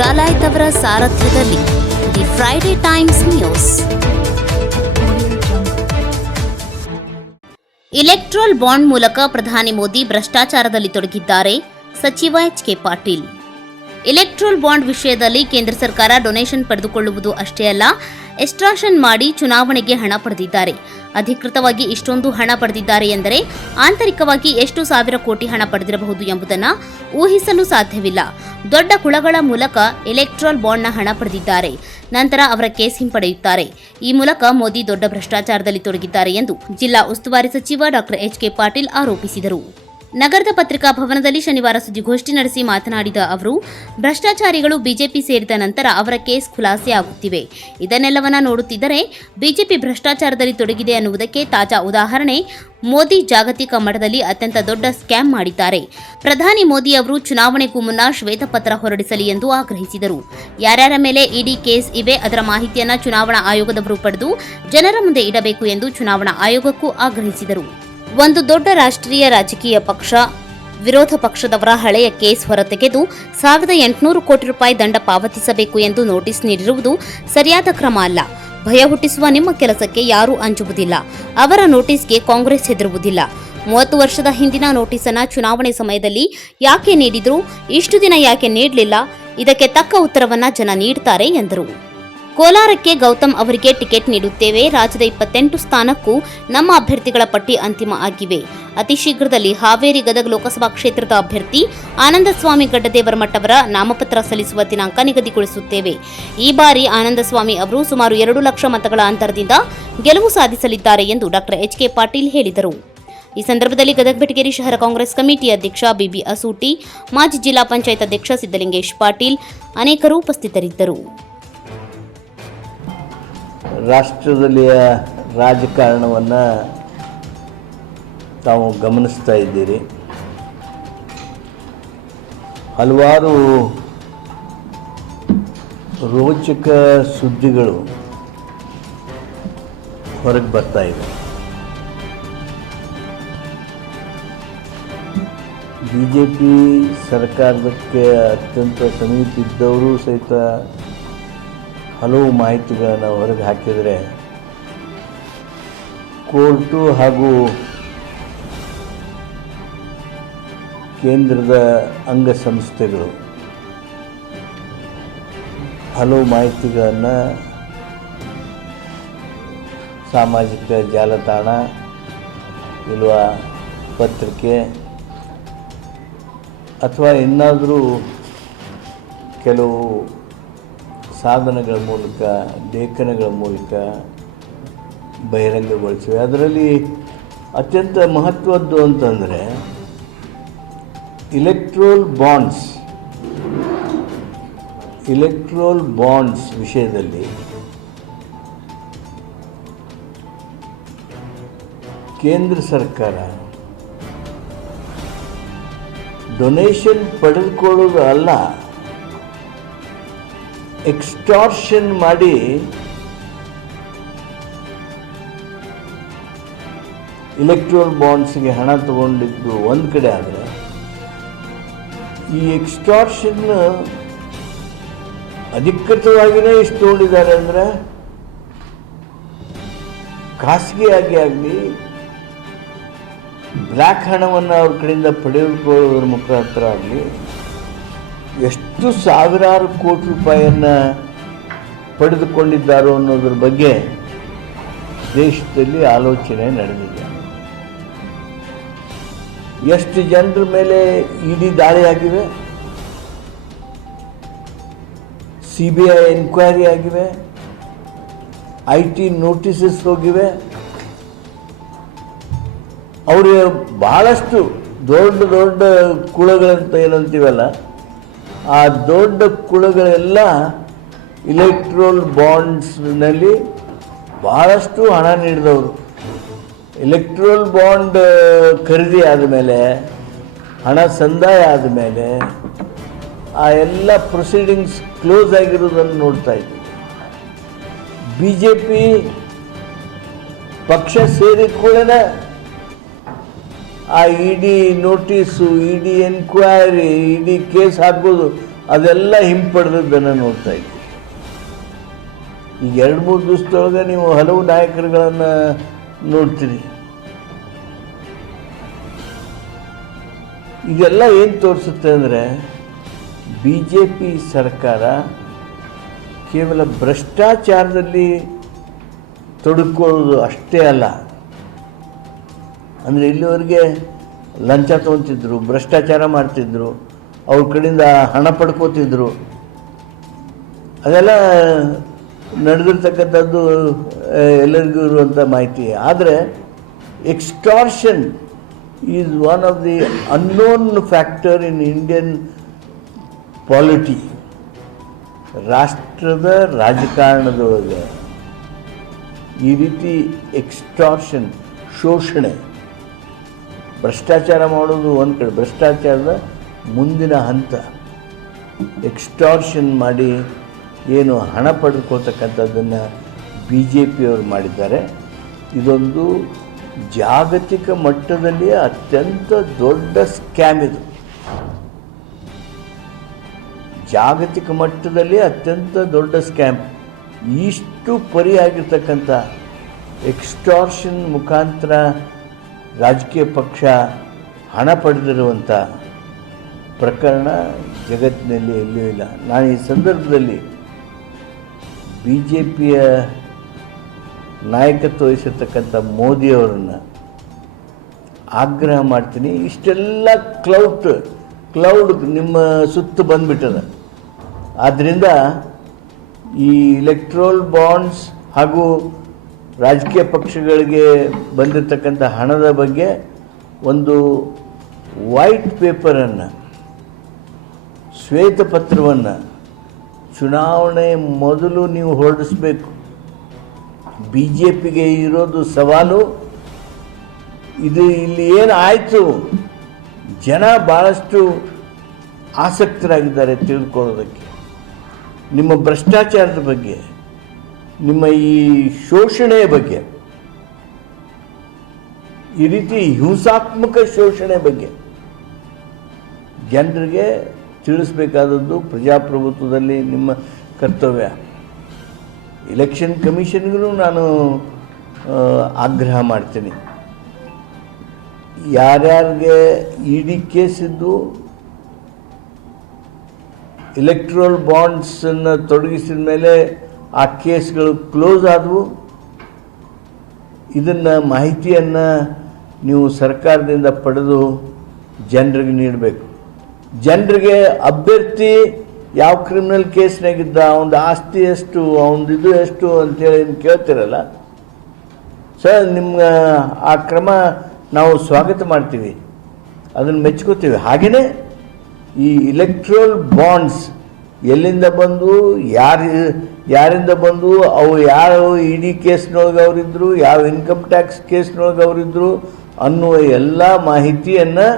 ಡಾಲಾಯ್ತ್ ಅವರ ಸಾರಥ್ಯದಲ್ಲಿ the Friday Times news. Electoral bond ಮೂಲಕ ಪ್ರಧಾನಿ ಮೋದಿ ಭ್ರಷ್ಟಾಚಾರದಲ್ಲಿ ತೊಡಗಿದ್ದಾರೆ, ಸಚಿವ ಎಚ್.ಕೆ. ಪಾಟೀಲ್. ಇಲೆಕ್ಟ್ರಲ್ ಬಾಂಡ್ ವಿಷಯದಲ್ಲಿ ಕೇಂದ್ರ ಸರ್ಕಾರ ಡೊನೇಷನ್ ಪಡೆದುಕೊಳ್ಳುವುದು ಅಷ್ಟೇ ಅಲ್ಲ, ಎಕ್ಸ್ಟ್ರಾಕ್ಷನ್ ಮಾಡಿ ಚುನಾವಣೆಗೆ ಹಣ ಪಡೆದಿದ್ದಾರೆ. ಅಧಿಕೃತವಾಗಿ ಇಷ್ಟೊಂದು ಹಣ ಪಡೆದಿದ್ದಾರೆ ಎಂದರೆ ಆಂತರಿಕವಾಗಿ ಎಷ್ಟು ಸಾವಿರ ಕೋಟಿ ಹಣ ಪಡೆದಿರಬಹುದು ಎಂಬುದನ್ನು ಊಹಿಸಲು ಸಾಧ್ಯವಿಲ್ಲ. ದೊಡ್ಡ ಕುಳಗಳ ಮೂಲಕ ಇಲೆಕ್ಟ್ರಲ್ ಬಾಂಡ್ನ ಹಣ ಪಡೆದಿದ್ದಾರೆ. ನಂತರ ಅವರ ಕೇಸ್ ಹಿಂಪಡೆಯುತ್ತಾರೆ. ಈ ಮೂಲಕ ಮೋದಿ ದೊಡ್ಡ ಭ್ರಷ್ಟಾಚಾರದಲ್ಲಿ ತೊಡಗಿದ್ದಾರೆ ಎಂದು ಜಿಲ್ಲಾ ಉಸ್ತುವಾರಿ ಸಚಿವ ಡಾ ಎಚ್.ಕೆ. ಪಾಟೀಲ್ ಆರೋಪಿಸಿದರು. ನಗರದ ಪತ್ರಿಕಾ ಭವನದಲ್ಲಿ ಶನಿವಾರ ಸುದ್ದಿಗೋಷ್ಠಿ ನಡೆಸಿ ಮಾತನಾಡಿದ ಅವರು, ಭ್ರಷ್ಟಾಚಾರಿಗಳು ಬಿಜೆಪಿ ಸೇರಿದ ನಂತರ ಅವರ ಕೇಸ್ ಖುಲಾಸೆಯಾಗುತ್ತಿವೆ. ಇದನ್ನೆಲ್ಲವನ್ನ ನೋಡುತ್ತಿದ್ದರೆ ಬಿಜೆಪಿ ಭ್ರಷ್ಟಾಚಾರದಲ್ಲಿ ತೊಡಗಿದೆ ಅನ್ನುವುದಕ್ಕೆ ತಾಜಾ ಉದಾಹರಣೆ. ಮೋದಿ ಜಾಗತಿಕ ಮಟ್ಟದಲ್ಲಿ ಅತ್ಯಂತ ದೊಡ್ಡ ಸ್ಕ್ಯಾಮ್ ಮಾಡಿದ್ದಾರೆ. ಪ್ರಧಾನಿ ಮೋದಿ ಅವರು ಚುನಾವಣೆಗೂ ಮುನ್ನ ಶ್ವೇತಪತ್ರ ಹೊರಡಿಸಲಿ ಎಂದು ಆಗ್ರಹಿಸಿದರು. ಯಾರ್ಯಾರ ಮೇಲೆ ಇಡಿ ಕೇಸ್ ಇವೆ ಅದರ ಮಾಹಿತಿಯನ್ನು ಚುನಾವಣಾ ಆಯೋಗದವರು ಪಡೆದು ಜನರ ಮುಂದೆ ಇಡಬೇಕು ಎಂದು ಚುನಾವಣಾ ಆಯೋಗಕ್ಕೂ ಆಗ್ರಹಿಸಿದರು. ಒಂದು ದೊಡ್ಡ ರಾಷ್ಟ್ರೀಯ ರಾಜಕೀಯ ಪಕ್ಷ ವಿರೋಧ ಪಕ್ಷದವರ ಹಳೆಯ ಕೇಸ್ ಹೊರತೆಗೆದು 1800 ಕೋಟಿ ರೂಪಾಯಿ ದಂಡ ಪಾವತಿಸಬೇಕು ಎಂದು ನೋಟಿಸ್ ನೀಡಿರುವುದು ಸರಿಯಾದ ಕ್ರಮ ಅಲ್ಲ. ಭಯ ಹುಟ್ಟಿಸುವ ನಿಮ್ಮ ಕೆಲಸಕ್ಕೆ ಯಾರೂ ಅಂಜುವುದಿಲ್ಲ. ಅವರ ನೋಟಿಸ್ಗೆ ಕಾಂಗ್ರೆಸ್ ಹೆದರುವುದಿಲ್ಲ. 30 ವರ್ಷದ ಹಿಂದಿನ ನೋಟಿಸನ್ನು ಚುನಾವಣೆ ಸಮಯದಲ್ಲಿ ಯಾಕೆ ನೀಡಿದ್ರು, ಇಷ್ಟು ದಿನ ಯಾಕೆ ನೀಡಲಿಲ್ಲ, ಇದಕ್ಕೆ ತಕ್ಕ ಉತ್ತರವನ್ನ ಜನ ನೀಡ್ತಾರೆ ಎಂದರು. ಕೋಲಾರಕ್ಕೆ ಗೌತಮ್ ಅವರಿಗೆ ಟಿಕೆಟ್ ನೀಡುತ್ತೇವೆ. ರಾಜ್ಯದ 28 ಸ್ಥಾನಕ್ಕೂ ನಮ್ಮ ಅಭ್ಯರ್ಥಿಗಳ ಪಟ್ಟಿ ಅಂತಿಮ ಆಗಿವೆ. ಅತಿ ಶೀಘ್ರದಲ್ಲಿ ಹಾವೇರಿ ಗದಗ ಲೋಕಸಭಾ ಕ್ಷೇತ್ರದ ಅಭ್ಯರ್ಥಿ ಆನಂದಸ್ವಾಮಿ ಗಡ್ಡದೇವರಮಠ ಅವರ ನಾಮಪತ್ರ ಸಲ್ಲಿಸುವ ದಿನಾಂಕ ನಿಗದಿಗೊಳಿಸುತ್ತೇವೆ. ಈ ಬಾರಿ ಆನಂದಸ್ವಾಮಿ ಅವರು ಸುಮಾರು 2 ಲಕ್ಷ ಮತಗಳ ಅಂತರದಿಂದ ಗೆಲುವು ಸಾಧಿಸಲಿದ್ದಾರೆ ಎಂದು ಡಾ ಎಚ್.ಕೆ. ಪಾಟೀಲ್ ಹೇಳಿದರು. ಈ ಸಂದರ್ಭದಲ್ಲಿ ಗದಗ ಬೆಟಗೇರಿ ಶಹರ ಕಾಂಗ್ರೆಸ್ ಕಮಿಟಿ ಅಧ್ಯಕ್ಷ ಬಿಬಿ ಅಸೂಟಿ, ಮಾಜಿ ಜಿಲ್ಲಾ ಪಂಚಾಯತ್ ಅಧ್ಯಕ್ಷ ಸಿದ್ದಲಿಂಗೇಶ್ ಪಾಟೀಲ್ ಅನೇಕರು ಉಪಸ್ಥಿತರಿದ್ದರು. ರಾಷ್ಟ್ರದಲ್ಲಿಯ ರಾಜಕಾರಣವನ್ನು ತಾವು ಗಮನಿಸ್ತಾ ಇದ್ದೀರಿ. ಹಲವಾರು ರೋಚಕ ಸುದ್ದಿಗಳು ಹೊರಗೆ ಬರ್ತಾ ಇವೆ. BJP ಸರ್ಕಾರಕ್ಕೆ ಅತ್ಯಂತ ಸಮೀಪ ಇದ್ದವರು ಸಹಿತ ಹಲವು ಮಾಹಿತಿಗಳನ್ನು ಹೊರಗೆ ಹಾಕಿದರೆ, ಕೋರ್ಟು ಹಾಗೂ ಕೇಂದ್ರದ ಅಂಗಸಂಸ್ಥೆಗಳು ಹಲವು ಮಾಹಿತಿಗಳನ್ನು ಸಾಮಾಜಿಕ ಜಾಲತಾಣ ಇಲ್ವಾ ಪತ್ರಿಕೆ ಅಥವಾ ಇನ್ನಾದರೂ ಕೆಲವು ಸಾಧನಗಳ ಮೂಲಕ, ಲೇಖನಗಳ ಮೂಲಕ ಬಹಿರಂಗಗೊಳಿಸಿವೆ. ಅದರಲ್ಲಿ ಅತ್ಯಂತ ಮಹತ್ವದ್ದು ಅಂತಂದರೆ ಇಲೆಕ್ಟ್ರಲ್ ಬಾಂಡ್ಸ್ ವಿಷಯದಲ್ಲಿ ಕೇಂದ್ರ ಸರ್ಕಾರ ಡೊನೇಷನ್ ಪಡೆದುಕೊಳ್ಳೋದು ಅಲ್ಲ, ಎಕ್ಸ್ಟಾರ್ಷನ್ ಮಾಡಿ ಇಲೆಕ್ಟ್ರಲ್ ಬಾಂಡ್ಸ್ಗೆ ಹಣ ತಗೊಂಡಿದ್ದು ಒಂದು ಕಡೆ ಆದರೆ, ಈ ಎಕ್ಸ್ಟಾರ್ಷನ್ ಅಧಿಕೃತವಾಗಿಯೇ ಎಷ್ಟು ತಗೊಂಡಿದ್ದಾರೆ ಅಂದರೆ, ಖಾಸಗಿಯಾಗಿ ಆಗಲಿ ಬ್ಲ್ಯಾಕ್ ಹಣವನ್ನು ಅವ್ರ ಕಡೆಯಿಂದ ಪಡೆದುಕೊಳ್ಳೋದ್ರ ಮುಖಾಂತರ ಆಗಲಿ ಎಷ್ಟು ಸಾವಿರಾರು ಕೋಟಿ ರೂಪಾಯಿಯನ್ನು ಪಡೆದುಕೊಂಡಿದ್ದಾರೋ ಅನ್ನೋದ್ರ ಬಗ್ಗೆ ದೇಶದಲ್ಲಿ ಆಲೋಚನೆ ನಡೆದಿದೆ. ಎಷ್ಟು ಜನರ ಮೇಲೆ ಇಡಿ ದಾಳಿಯಾಗಿವೆ, CBI ಎನ್ಕ್ವೈರಿ ಆಗಿವೆ, IT ನೋಟಿಸಸ್ ಹೋಗಿವೆ. ಅವರಿಗೆ ಬಹಳಷ್ಟು ದೊಡ್ಡ ದೊಡ್ಡ ಕುಳಗಳಂತ ಏನಂತೀವಲ್ಲ, ಆ ದೊಡ್ಡ ಕುಳಗಳೆಲ್ಲ ಇಲೆಕ್ಟ್ರಲ್ ಬಾಂಡ್ಸ್ನಲ್ಲಿ ಬಹಳಷ್ಟು ಹಣ ನೀಡಿದವರು. ಇಲೆಕ್ಟ್ರಲ್ ಬಾಂಡ್ ಖರೀದಿ ಆದಮೇಲೆ, ಹಣ ಸಂದಾಯ ಆದಮೇಲೆ ಆ ಎಲ್ಲ ಪ್ರೊಸೀಡಿಂಗ್ಸ್ ಕ್ಲೋಸ್ ಆಗಿರೋದನ್ನು ನೋಡ್ತಾ ಇದ್ದೀವಿ. BJP ಪಕ್ಷ ಸೇರಿದ ಕೂಡಲೇ ಆ ಇಡಿ ನೋಟಿಸು, ಇಡಿ ಎನ್ಕ್ವೈರಿ, ಇಡಿ ಕೇಸ್ ಹಾಕೋದು ಅದೆಲ್ಲ ಹಿಂಪಡೆದದ್ದನ್ನು ನೋಡ್ತಾ ಇದ್ದೀವಿ. ಈಗ 2-3 ದಿವಸದೊಳಗೆ ನೀವು ಹಲವು ನಾಯಕರುಗಳನ್ನು ನೋಡ್ತೀರಿ. ಇದೆಲ್ಲ ಏನು ತೋರಿಸುತ್ತೆ ಅಂದರೆ BJP ಸರ್ಕಾರ ಕೇವಲ ಭ್ರಷ್ಟಾಚಾರದಲ್ಲಿ ತೊಡಕೊಳ್ಳೋದು ಅಷ್ಟೇ ಅಲ್ಲ. ಅಂದರೆ ಇಲ್ಲಿವರೆಗೆ ಲಂಚ ತೊಗೊತಿದ್ರು, ಭ್ರಷ್ಟಾಚಾರ ಮಾಡ್ತಿದ್ರು, ಅವ್ರ ಕಡೆಯಿಂದ ಹಣ ಪಡ್ಕೋತಿದ್ರು. ಅದೆಲ್ಲ ನಡೆದಿರ್ತಕ್ಕಂಥದ್ದು ಎಲ್ಲರಿಗೂ ಇರುವಂಥ ಮಾಹಿತಿ. ಆದರೆ extortion is one of the unknown factor in Indian polity. ರಾಷ್ಟ್ರದ ರಾಜಕಾರಣದೊಳಗೆ ಈ ರೀತಿ ಎಕ್ಸ್ಟಾರ್ಷನ್, ಶೋಷಣೆ, ಭ್ರಷ್ಟಾಚಾರ ಮಾಡೋದು ಒಂದು ಕಡೆ, ಭ್ರಷ್ಟಾಚಾರದ ಮುಂದಿನ ಹಂತ ಎಕ್ಸ್ಟಾರ್ಷನ್ ಮಾಡಿ ಏನು ಹಣ ಪಡೆದುಕೊಳ್ತಕ್ಕಂಥದ್ದನ್ನು BJP ಅವರು ಮಾಡಿದ್ದಾರೆ. ಇದೊಂದು ಜಾಗತಿಕ ಮಟ್ಟದಲ್ಲಿ ಅತ್ಯಂತ ದೊಡ್ಡ ಸ್ಕ್ಯಾಮ್. ಇದು ಜಾಗತಿಕ ಮಟ್ಟದಲ್ಲಿ ಅತ್ಯಂತ ದೊಡ್ಡ ಸ್ಕ್ಯಾಮ್. ಇಷ್ಟು ಪರಿಯಾಗಿರ್ತಕ್ಕಂಥ ಎಕ್ಸ್ಟಾರ್ಷನ್ ಮುಖಾಂತರ ರಾಜಕೀಯ ಪಕ್ಷ ಹಣ ಪಡೆದಿರುವಂಥ ಪ್ರಕರಣ ಜಗತ್ತಿನಲ್ಲಿ ಎಲ್ಲಿಯೂ ಇಲ್ಲ. ನಾನು ಈ ಸಂದರ್ಭದಲ್ಲಿ BJPಯ ನಾಯಕತ್ವ ವಹಿಸಿರ್ತಕ್ಕಂಥ ಮೋದಿಯವರನ್ನು ಆಗ್ರಹ ಮಾಡ್ತೀನಿ. ಇಷ್ಟೆಲ್ಲ ಕ್ಲೌಡ್ ನಿಮ್ಮ ಸುತ್ತು ಬಂದುಬಿಟ್ಟದ. ಆದ್ದರಿಂದ ಈ ಇಲೆಕ್ಟ್ರೋಲ್ ಬಾಂಡ್ಸ್ ಹಾಗೂ ರಾಜಕೀಯ ಪಕ್ಷಗಳಿಗೆ ಬಂದಿರತಕ್ಕಂಥ ಹಣದ ಬಗ್ಗೆ ಒಂದು ವೈಟ್ ಪೇಪರನ್ನು, ಶ್ವೇತಪತ್ರವನ್ನು ಚುನಾವಣೆ ಮೊದಲು ನೀವು ಹೊರಡಿಸಬೇಕು. BJPಗೆ ಇರೋದು ಸವಾಲು ಇದು. ಇಲ್ಲಿ ಏನು ಆಯಿತು, ಜನ ಭಾಳಷ್ಟು ಆಸಕ್ತರಾಗಿದ್ದಾರೆ ತಿಳ್ಕೊಳ್ಳೋದಕ್ಕೆ. ನಿಮ್ಮ ಭ್ರಷ್ಟಾಚಾರದ ಬಗ್ಗೆ, ನಿಮ್ಮ ಈ ಶೋಷಣೆಯ ಬಗ್ಗೆ, ಈ ರೀತಿ ಹಿಂಸಾತ್ಮಕ ಶೋಷಣೆ ಬಗ್ಗೆ ಜನರಿಗೆ ತಿಳಿಸಬೇಕಾದದ್ದು ಪ್ರಜಾಪ್ರಭುತ್ವದಲ್ಲಿ ನಿಮ್ಮ ಕರ್ತವ್ಯ. ಎಲೆಕ್ಷನ್ ಕಮಿಷನ್ಗೂ ನಾನು ಆಗ್ರಹ ಮಾಡ್ತೀನಿ. ಯಾರ್ಯಾರಿಗೆ ED ಕೇಸ್ ಇದ್ದು ಇಲೆಕ್ಟ್ರಲ್ ಬಾಂಡ್ಸನ್ನು ತೊಡಗಿಸಿದ ಮೇಲೆ ಆ ಕೇಸ್ಗಳು ಕ್ಲೋಸ್ ಆದವು, ಇದನ್ನು ಮಾಹಿತಿಯನ್ನು ನೀವು ಸರ್ಕಾರದಿಂದ ಪಡೆದು ಜನರಿಗೆ ನೀಡಬೇಕು. ಜನರಿಗೆ ಅಭ್ಯರ್ಥಿ ಯಾವ ಕ್ರಿಮಿನಲ್ ಕೇಸ್ನಾಗಿದ್ದ, ಅವನದು ಆಸ್ತಿ ಎಷ್ಟು, ಅವನದು ಇದು ಎಷ್ಟು ಅಂತೇಳಿ ಕೇಳ್ತಿರಲ್ಲ ಸರ್, ನಿಮ್ಗೆ ಆ ಕ್ರಮ ನಾವು ಸ್ವಾಗತ ಮಾಡ್ತೀವಿ, ಅದನ್ನು ಮೆಚ್ಕೋತೀವಿ. ಹಾಗೆಯೇ ಈ ಇಲೆಕ್ಟ್ರಲ್ ಬಾಂಡ್ಸ್ ಎಲ್ಲಿಂದ ಬಂದು, ಯಾರಿಂದ ಬಂದು, ಅವು ಯಾವ ED ಕೇಸ್ನೊಳಗೆ ಅವರಿದ್ದರು, ಯಾವ ಇನ್ಕಮ್ ಟ್ಯಾಕ್ಸ್ ಕೇಸ್ನೊಳಗೆ ಅವರಿದ್ದರು ಅನ್ನುವ ಎಲ್ಲ ಮಾಹಿತಿಯನ್ನು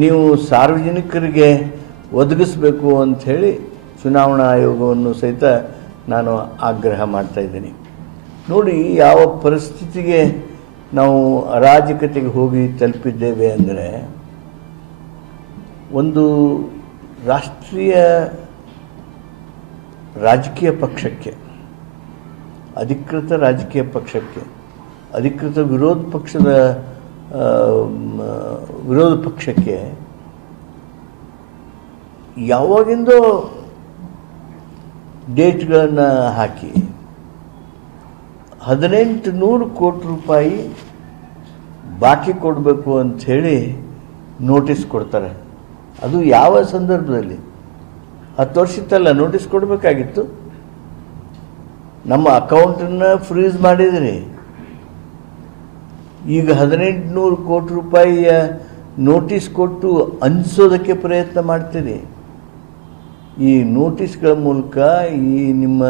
ನೀವು ಸಾರ್ವಜನಿಕರಿಗೆ ಒದಗಿಸಬೇಕು ಅಂಥೇಳಿ ಚುನಾವಣಾ ಆಯೋಗವನ್ನು ಸಹಿತ ನಾನು ಆಗ್ರಹ ಮಾಡ್ತಾಯಿದ್ದೀನಿ. ನೋಡಿ ಯಾವ ಪರಿಸ್ಥಿತಿಗೆ ನಾವು ಅರಾಜಕತೆಗೆ ಹೋಗಿ ತಲುಪಿದ್ದೇವೆ ಅಂದರೆ, ಒಂದು ರಾಷ್ಟ್ರೀಯ ರಾಜಕೀಯ ಪಕ್ಷಕ್ಕೆ, ಅಧಿಕೃತ ರಾಜಕೀಯ ಪಕ್ಷಕ್ಕೆ, ಅಧಿಕೃತ ವಿರೋಧ ಪಕ್ಷಕ್ಕೆ ಯಾವಾಗಿಂದೋ ಡೇಟ್ಗಳನ್ನು ಹಾಕಿ 1800 ಕೋಟಿ ರೂಪಾಯಿ ಬಾಕಿ ಕೊಡಬೇಕು ಅಂಥೇಳಿ ನೋಟಿಸ್ ಕೊಡ್ತಾರೆ. ಅದು ಯಾವ ಸಂದರ್ಭದಲ್ಲಿ? 10 ವರ್ಷತ್ತಲ್ಲ ನೋಟಿಸ್ ಕೊಡಬೇಕಾಗಿತ್ತು. ನಮ್ಮ ಅಕೌಂಟನ್ನು ಫ್ರೀಸ್ ಮಾಡಿದ್ರಿ. ಈಗ 1800 ಕೋಟಿ ರೂಪಾಯಿಯ ನೋಟಿಸ್ ಕೊಟ್ಟು ಹಂಚೋದಕ್ಕೆ ಪ್ರಯತ್ನ ಮಾಡ್ತೀರಿ. ಈ ನೋಟಿಸ್ಗಳ ಮೂಲಕ ಈ ನಿಮ್ಮ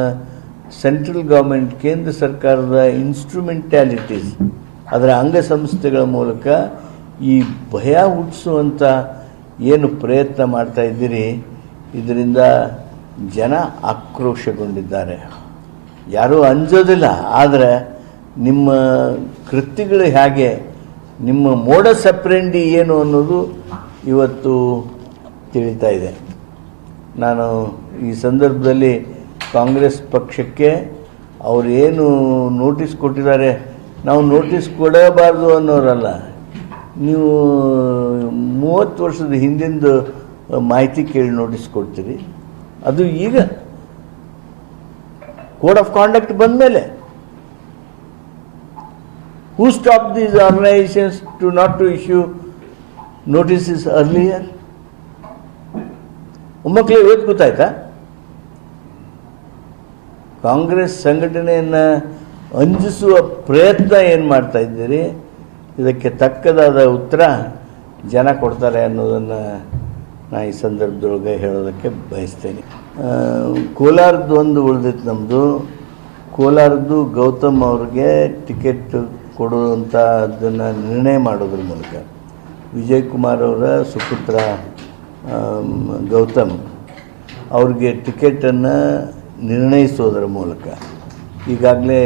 ಸೆಂಟ್ರಲ್ ಗೌರ್ಮೆಂಟ್, ಕೇಂದ್ರ ಸರ್ಕಾರದ ಇನ್ಸ್ಟ್ರೂಮೆಂಟ್ಯಾಲಿಟೀಸ್, ಅದರ ಅಂಗಸಂಸ್ಥೆಗಳ ಮೂಲಕ ಈ ಭಯ ಹುಟ್ಟಿಸುವಂಥ ಏನು ಪ್ರಯತ್ನ ಮಾಡ್ತಾ ಇದ್ದೀರಿ, ಇದರಿಂದ ಜನ ಆಕ್ರೋಶಗೊಂಡಿದ್ದಾರೆ. ಯಾರೂ ಅಂಜೋದಿಲ್ಲ, ಆದರೆ ನಿಮ್ಮ ಕೃತ್ಯಗಳು ಹೇಗೆ, ನಿಮ್ಮ ಮೋಡಸ್ ಆಪರೆಂಡಿ ಏನು ಅನ್ನೋದು ಇವತ್ತು ತಿಳಿತಾ ಇದೆ. ನಾನು ಈ ಸಂದರ್ಭದಲ್ಲಿ ಕಾಂಗ್ರೆಸ್ ಪಕ್ಷಕ್ಕೆ ಅವರು ಏನು ನೋಟಿಸ್ ಕೊಟ್ಟಿದ್ದಾರೆ, ನಾವು ನೋಟಿಸ್ ಕೊಡಬಾರ್ದು ಅನ್ನೋರಲ್ಲ. ನೀವು 30 ವರ್ಷದ ಹಿಂದಿಂದು ಮಾಹಿತಿ ಕೇಳಿ ನೋಟಿಸ್ ಕೊಡ್ತೀರಿ. ಅದು ಈಗ ಕೋಡ್ ಆಫ್ ಕಾಂಡಕ್ಟ್ ಬಂದ ಮೇಲೆ. Who stop these organisations to not to issue notices earlier? ಒಮ್ಮಕ್ಕಲೇ ಇವತ್ತು ಗೊತ್ತಾಯ್ತಾ? ಕಾಂಗ್ರೆಸ್ ಸಂಘಟನೆಯನ್ನು ಅಂಜಿಸುವ ಪ್ರಯತ್ನ ಏನು ಮಾಡ್ತಾ ಇದ್ದೀರಿ, ಇದಕ್ಕೆ ತಕ್ಕದಾದ ಉತ್ತರ ಜನ ಕೊಡ್ತಾರೆ ಅನ್ನೋದನ್ನು ನಾನು ಈ ಸಂದರ್ಭದೊಳಗೆ ಹೇಳೋದಕ್ಕೆ ಬಯಸ್ತೇನೆ. ಕೋಲಾರದ್ದು ಒಂದು ಉಳಿದಿತ್ತು ನಮ್ಮದು. ಕೋಲಾರದ್ದು ಗೌತಮ್ ಅವ್ರಿಗೆ ಟಿಕೆಟ್ ಕೊಡುವಂಥದ್ದನ್ನು ನಿರ್ಣಯ ಮಾಡೋದ್ರ ಮೂಲಕ ವಿಜಯ್ ಕುಮಾರ್ ಅವರ ಸುಪುತ್ರ ಗೌತಮ್ ಅವ್ರಿಗೆ ಟಿಕೆಟನ್ನು ನಿರ್ಣಯಿಸೋದರ ಮೂಲಕ ಈಗಾಗಲೇ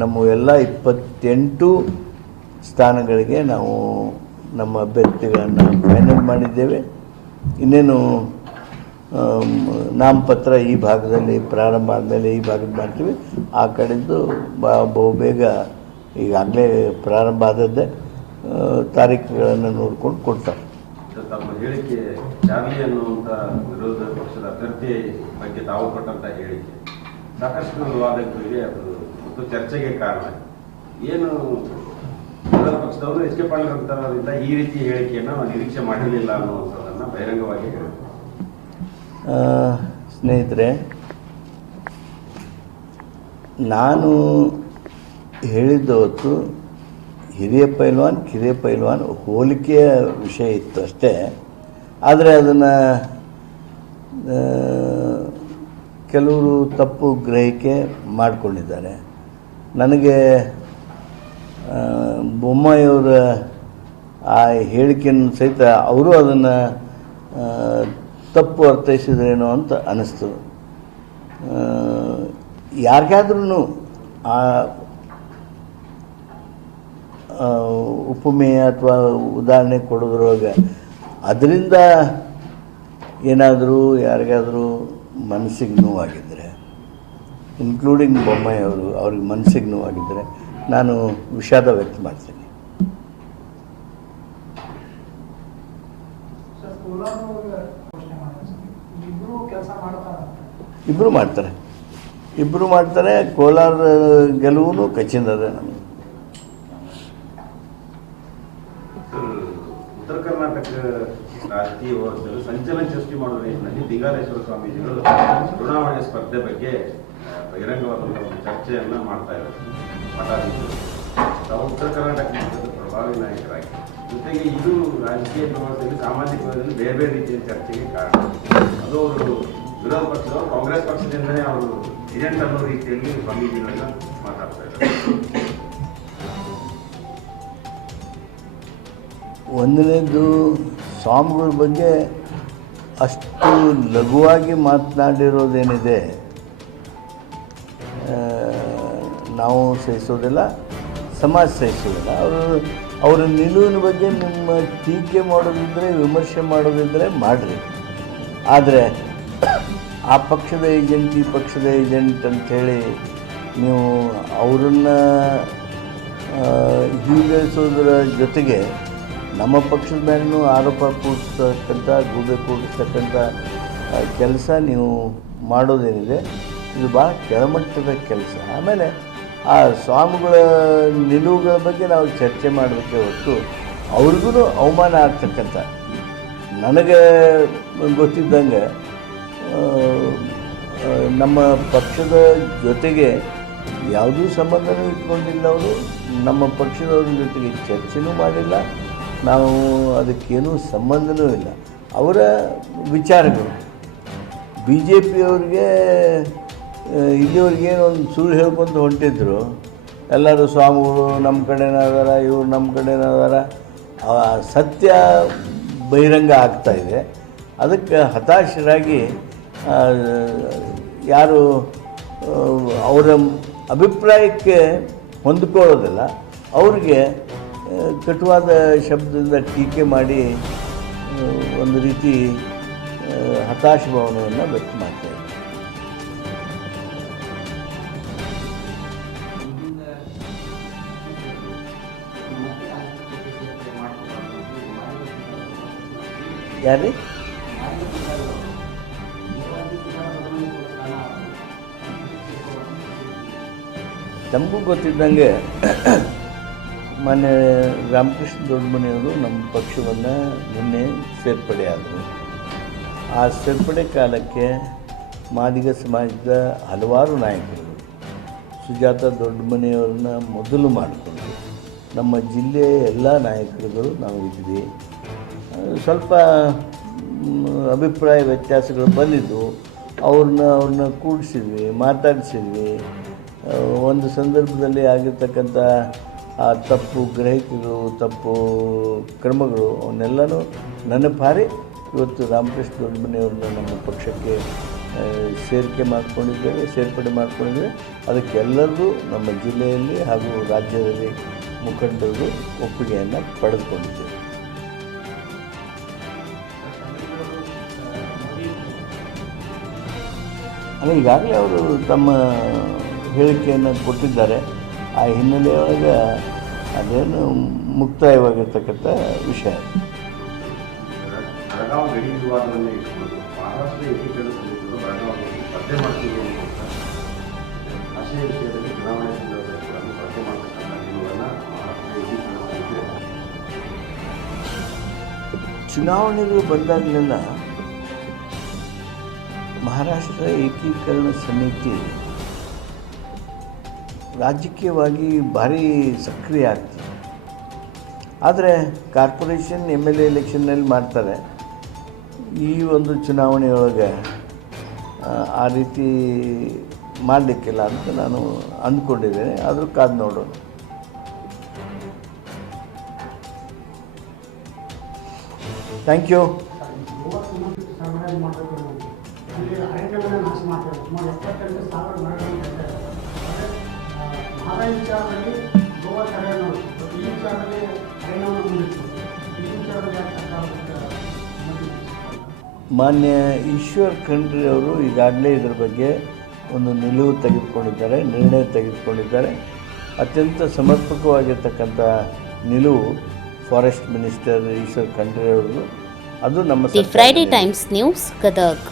ನಮ್ಮ ಎಲ್ಲ 28 ಸ್ಥಾನಗಳಿಗೆ ನಾವು ನಮ್ಮ ಅಭ್ಯರ್ಥಿಗಳನ್ನು ಫೈನಲ್ ಮಾಡಿದ್ದೇವೆ. ಇನ್ನೇನು ನಾಮಪತ್ರ ಈ ಭಾಗದಲ್ಲಿ ಪ್ರಾರಂಭ ಆದಮೇಲೆ ಈ ಭಾಗದ ಮಾಡ್ತೀವಿ. ಆ ಕಡೆದು ಬಹುಬೇಗ ಈಗಾಗಲೇ ಪ್ರಾರಂಭ ಆದದ್ದೇ, ತಾರೀಖುಗಳನ್ನು ನೋಡ್ಕೊಂಡು ಕೊಡ್ತಾರೆ. ತಮ್ಮ ಹೇಳಿಕೆ ಚಾರ್ಲಿ ಅನ್ನುವಂಥ ವಿರೋಧ ಪಕ್ಷದ ಅಭ್ಯರ್ಥಿ ಬಗ್ಗೆ ತಾವು ಕೊಟ್ಟಂಥ ಹೇಳಿಕೆ ಸಾಕಷ್ಟು ವಿವಾದಗಳಿಗೆ ಮತ್ತು ಚರ್ಚೆಗೆ ಕಾರಣ. ಏನು ವಿರೋಧ ಪಕ್ಷದವರು ಎಚ್ ಕೆ ಪಾಟೀಲ್ ಅಂತವರಿಂದ ಈ ರೀತಿ ಹೇಳಿಕೆಯನ್ನು ನಿರೀಕ್ಷೆ ಮಾಡಿರಲಿಲ್ಲ ಅನ್ನುವಂಥದ್ದನ್ನು ಬಹಿರಂಗವಾಗಿ ಹೇಳಿದರು. ಸ್ನೇಹಿತರೆ, ನಾನು ಹೇಳಿದ್ದ ಹೊತ್ತು ಹಿರಿಯ ಪೈಲ್ವಾನ್ ಕಿರಿಯ ಪೈಲ್ವಾನ್ ಹೋಲಿಕೆಯ ವಿಷಯ ಇತ್ತು ಅಷ್ಟೇ. ಆದರೆ ಅದನ್ನು ಕೆಲವರು ತಪ್ಪು ಗ್ರಹಿಕೆ ಮಾಡಿಕೊಂಡಿದ್ದಾರೆ. ನನಗೆ ಬೊಮ್ಮಾಯಿಯವರ ಆ ಹೇಳಿಕೆಯನ್ನು ಸಹಿತ ಅವರು ಅದನ್ನು ತಪ್ಪು ಅರ್ಥೈಸಿದ್ರೇನೋ ಅಂತ ಅನ್ನಿಸ್ತು. ಯಾರಿಗಾದ್ರೂ ಆ ಉಪಮೇಯ ಅಥವಾ ಉದಾಹರಣೆ ಕೊಡೋದ್ರೊಳಗೆ ಅದರಿಂದ ಏನಾದರೂ ಯಾರಿಗಾದರೂ ಮನಸ್ಸಿಗೆ ನೋವಾಗಿದ್ದರೆ, ಇನ್ಕ್ಲೂಡಿಂಗ್ ಬೊಮ್ಮಾಯಿ ಅವ್ರಿಗೆ ಮನಸ್ಸಿಗೆ ನೋವಾಗಿದ್ದರೆ ನಾನು ವಿಷಾದ ವ್ಯಕ್ತ ಮಾಡ್ತೀನಿ. ಇಬ್ಬರು ಮಾಡ್ತಾರೆ. ಕೋಲಾರ ಗೆಲುವು ಖಚಿತದೆ ನಮಗೆ. ಉತ್ತರ ಕರ್ನಾಟಕ ರಾಜಕೀಯ ವ್ಯವಸ್ಥೆಯಲ್ಲಿ ಸಂಚಲನ ಸೃಷ್ಟಿ ಮಾಡುವ ನಿಟ್ಟಿನಲ್ಲಿ ದಿಂಗಾಲೇಶ್ವರ ಸ್ವಾಮೀಜಿಗಳು ಚುನಾವಣೆ ಸ್ಪರ್ಧೆ ಬಗ್ಗೆ ಬಹಿರಂಗವಾದಂತಹ ಒಂದು ಚರ್ಚೆಯನ್ನು ಮಾಡ್ತಾ ಇದ್ದಾರೆ ಮಠಾಧೀಶರು. ತಾವು ಉತ್ತರ ಕರ್ನಾಟಕ ಭಾಗದ ಪ್ರಭಾವಿ ನಾಯಕರಾಗಿ, ಜೊತೆಗೆ ಇದು ರಾಜಕೀಯ ವ್ಯವಸ್ಥೆಯಲ್ಲಿ ಸಾಮಾಜಿಕ ವ್ಯವಸ್ಥೆಯಲ್ಲಿ ಬೇರೆ ಬೇರೆ ರೀತಿಯ ಚರ್ಚೆಗೆ ಕಾರಣ. ಅದು ಅವರು ವಿರೋಧ ಪಕ್ಷದವರು ಕಾಂಗ್ರೆಸ್ ಪಕ್ಷದಿಂದಲೇ ಅವರು ಏಜೆಂಟ್ ಅನ್ನೋ ರೀತಿಯಲ್ಲಿ ಸ್ವಾಮೀಜಿಗಳನ್ನ ಮಾತಾಡ್ತಾ ಇದ್ದಾರೆ. ಒಂದನೇದು, ಸ್ವಾಮಿಗಳ ಬಗ್ಗೆ ಅಷ್ಟು ಲಘುವಾಗಿ ಮಾತನಾಡಿರೋದೇನಿದೆ ನಾವು ಸಹಿಸೋದಿಲ್ಲ, ಸಮಾಜ ಸಹಿಸೋದಿಲ್ಲ. ಅವರ ನಿಲುವಿನ ಬಗ್ಗೆ ನಿಮ್ಮ ಟೀಕೆ ಮಾಡೋದಿದ್ದರೆ, ವಿಮರ್ಶೆ ಮಾಡೋದಿದ್ದರೆ ಮಾಡಿರಿ. ಆದರೆ ಆ ಪಕ್ಷದ ಏಜೆಂಟ್ ಈ ಪಕ್ಷದ ಏಜೆಂಟ್ ಅಂಥೇಳಿ ನೀವು ಅವರನ್ನು ಹೀಗಳಿಸೋದ್ರ ಜೊತೆಗೆ ನಮ್ಮ ಪಕ್ಷದ ಮೇಲೂ ಆರೋಪ ಕೂಡಿಸ್ತಕ್ಕಂಥ, ಗೂಬೆ ಕೂಡಿಸ್ತಕ್ಕಂಥ ಕೆಲಸ ನೀವು ಮಾಡೋದೇನಿದೆ ಇದು ಭಾಳ ಕೆಳಮಟ್ಟದ ಕೆಲಸ. ಆಮೇಲೆ ಆ ಸ್ವಾಮಿಗಳ ನಿಲುವುಗಳ ಬಗ್ಗೆ ನಾವು ಚರ್ಚೆ ಮಾಡಬೇಕೆ ಹೊರತು ಅವ್ರಿಗೂ ಅವಮಾನ ಆಗ್ತಕ್ಕಂಥ, ನನಗೆ ಗೊತ್ತಿದ್ದಂಗೆ ನಮ್ಮ ಪಕ್ಷದ ಜೊತೆಗೆ ಯಾವುದೂ ಸಂಬಂಧನೂ ಇಟ್ಕೊಂಡಿಲ್ಲ. ಅವರು ನಮ್ಮ ಪಕ್ಷದವ್ರ ಜೊತೆಗೆ ಚರ್ಚೆನೂ ಮಾಡಿಲ್ಲ, ನಾವು ಅದಕ್ಕೇನೂ ಸಂಬಂಧನೂ ಇಲ್ಲ. ಅವರ ವಿಚಾರಗಳು ಬಿ ಜೆ ಪಿಯವ್ರಿಗೆ ಇಲ್ಲಿಯವ್ರಿಗೇನು ಒಂದು ಸುಳ್ಳು ಹೇಳ್ಕೊಂಡು ಹೊಂಟಿದ್ರು. ಎಲ್ಲರೂ ಸ್ವಾಮಿಗಳು ನಮ್ಮ ಕಡೆನೇ ಅದಾರ, ಇವ್ರು ನಮ್ಮ ಕಡೆನೇ ಅದಾರ. ಸತ್ಯ ಬಹಿರಂಗ ಆಗ್ತಾಯಿದೆ. ಅದಕ್ಕೆ ಹತಾಶರಾಗಿ ಯಾರು ಅವರ ಅಭಿಪ್ರಾಯಕ್ಕೆ ಹೊಂದಿಕೊಳ್ಳೋದಿಲ್ಲ, ಅವ್ರಿಗೆ ಕಟುವಾದ ಶಬ್ದದಿಂದ ಟೀಕೆ ಮಾಡಿ ಒಂದು ರೀತಿ ಹತಾಶ ಭಾವನೆಯನ್ನು ವ್ಯಕ್ತ ಮಾಡ್ತಾ ಇದ್ದಾರೆ. ಯಾರೀ ನಮಗೂ ಗೊತ್ತಿದ್ದಂಗೆ ಮಾನ್ಯ ರಾಮಕೃಷ್ಣ ದೊಡ್ಡಮನಿಯವರು ನಮ್ಮ ಪಕ್ಷವನ್ನು ನಿನ್ನೆ ಸೇರ್ಪಡೆ ಆದರು. ಆ ಸೇರ್ಪಡೆ ಕಾಲಕ್ಕೆ ಮಾದಿಗ ಸಮಾಜದ ಹಲವಾರು ನಾಯಕರು ಸುಜಾತ ದೊಡ್ಡಮನಿಯವ್ರನ್ನ ಮೊದಲು ಮಾಡಿಕೊಂಡು ನಮ್ಮ ಜಿಲ್ಲೆಯ ಎಲ್ಲ ನಾಯಕರುಗಳು ನಾವು ಇದ್ವಿ. ಸ್ವಲ್ಪ ಅಭಿಪ್ರಾಯ ವ್ಯತ್ಯಾಸಗಳು ಬಂದಿದ್ದು ಅವ್ರನ್ನ ಕೂಡಿಸಿದ್ವಿ, ಮಾತಾಡಿಸಿದ್ವಿ. ಒಂದು ಸಂದರ್ಭದಲ್ಲಿ ಆಗಿರ್ತಕ್ಕಂಥ ಆ ತಪ್ಪು ಗ್ರಹಿಕೆಗಳು, ತಪ್ಪು ಕ್ರಮಗಳು ಅವನ್ನೆಲ್ಲನೂ ನೆನಪಾರಿ ಇವತ್ತು ರಾಮಕೃಷ್ಣ ದೊಡ್ಡಮನಿಯವ್ರನ್ನ ನಮ್ಮ ಪಕ್ಷಕ್ಕೆ ಸೇರ್ಪಡೆ ಮಾಡಿಕೊಂಡಿದ್ದೇವೆ. ಅದಕ್ಕೆ ಎಲ್ಲರಿಗೂ ನಮ್ಮ ಜಿಲ್ಲೆಯಲ್ಲಿ ಹಾಗೂ ರಾಜ್ಯದಲ್ಲಿ ಮುಖಂಡರು ಒಪ್ಪಿಗೆಯನ್ನು ಪಡೆದುಕೊಂಡಿದ್ದೇವೆ. ಈಗಾಗಲೇ ಅವರು ತಮ್ಮ ಹೇಳಿಕೆಯನ್ನು ಕೊಟ್ಟಿದ್ದಾರೆ. ಆ ಹಿನ್ನೆಲೆಯೊಳಗೆ ಅದೇನು ಮುಕ್ತಾಯವಾಗಿರ್ತಕ್ಕಂಥ ವಿಷಯ. ಬೆಳಗಾವಿ ಗಡಿ ವಿವಾದವನ್ನು ಇಟ್ಕೊಂಡು ಮಹಾರಾಷ್ಟ್ರ ಏಕೀಕರಣ ಸಮಿತಿಗಳು ಬೆಳಗಾವಿಯಲ್ಲಿ ಸ್ಪರ್ಧೆ ಮಾಡ್ತೀವಿ ಅಂತ ಭಾಷೆಯ ವಿಷಯದಲ್ಲಿ ಚುನಾವಣೆ ಸಂದರ್ಭದಲ್ಲಿ ಸ್ಪರ್ಧೆ ಮಾಡತಕ್ಕಂಥ ನಿಲುವನ್ನು ಮಹಾರಾಷ್ಟ್ರ ಏಕೀಕರಣ ಸಮಿತಿ ಚುನಾವಣೆಗಳು ಬಂದಾಗಲೆಲ್ಲ ಮಹಾರಾಷ್ಟ್ರ ಏಕೀಕರಣ ಸಮಿತಿ ರಾಜಕೀಯವಾಗಿ ಭಾರಿ ಸಕ್ರಿಯ ಆಗ್ತದೆ. ಆದರೆ ಕಾರ್ಪೊರೇಷನ್ MLA ಎಲೆಕ್ಷನ್ನಲ್ಲಿ ಮಾಡ್ತಾರೆ. ಈ ಒಂದು ಚುನಾವಣೆಯೊಳಗೆ ಆ ರೀತಿ ಮಾಡಲಿಕ್ಕಿಲ್ಲ ಅಂತ ನಾನು ಅಂದ್ಕೊಂಡಿದ್ದೇನೆ. ಆದರೂ ಕಾದು ನೋಡೋಣ. Thank you. ಮಾನ್ಯ ಈಶ್ವರ್ ಖಂಡ್ರೆ ಅವರು ಈಗಾಗಲೇ ಇದರ ಬಗ್ಗೆ ಒಂದು ನಿಲುವು ತೆಗೆದುಕೊಂಡಿದ್ದಾರೆ, ನಿರ್ಣಯ ತೆಗೆದುಕೊಂಡಿದ್ದಾರೆ. ಅತ್ಯಂತ ಸಮರ್ಪಕವಾಗಿರ್ತಕ್ಕಂಥ ನಿಲುವು ಫಾರೆಸ್ಟ್ ಮಿನಿಸ್ಟರ್ ಈಶ್ವರ್ ಖಂಡ್ರೆ ಅವರು. ಅದು ನಮ್ಮ the Friday Times news Gadag.